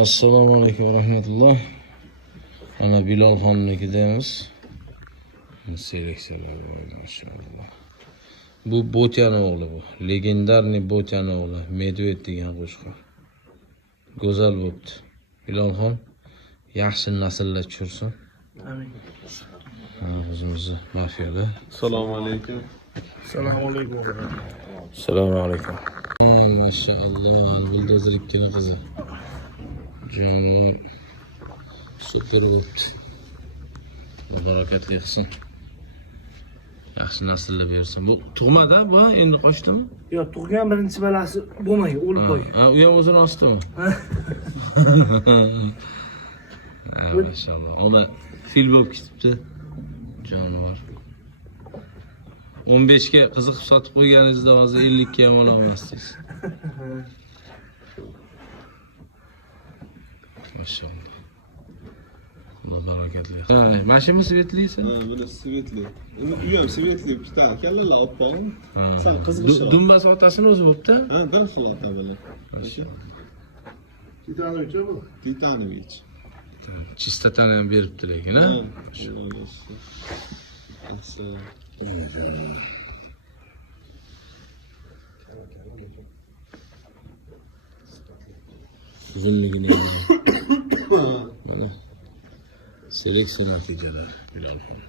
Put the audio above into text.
Assalomu alaykum va rahmatulloh. Ana Bilol xonnikidamiz. Seleksiyalar bor maşallah. Bu Bo'tyan o'g'li bu. Legendarniy Bo'tyan o'g'li. Medved degan qo'shiqchi. Go'zal bo'pti. Bilolxon yaxshi nasllar tushirsin. Amin. Ha, o'zimizni mafiyada. Assalomu alaykum. Assalomu alaykum. Assalomu alaykum. Maşallah, buldozer ikkini qizi. Jonivor super bo'pti. Barakatli qilsin. Yaxshi nasllar bersin. Bu tug'mada bu endi qochdimi? Yo'q, tug'gan birinchi balasi bo'lmagan, o'lib qolgan. Ha, u ham o'zini ostimi? Ha, maşallah. Ona fil bo'lib ketibdi. Jonivor. 15 ga qiziqib sotib qo'yganingizda hozir 50 ga ham ola olmasdingiz. Maşallah. Allah barakatli. Ha, mashina svetliysa? Ha, buni svetli. U ham svetli bitta akalar oppoq. Sal qizg'ish. Dumbas otasini o'zi bo'pti? Ha, bir xil ota bilan. Titanovich bu. Titanovich. Chistotani ham beribdi lekin, ha? Yaxshi. Uzunligini ham. Mana seleksiya natijalari Bilolxon.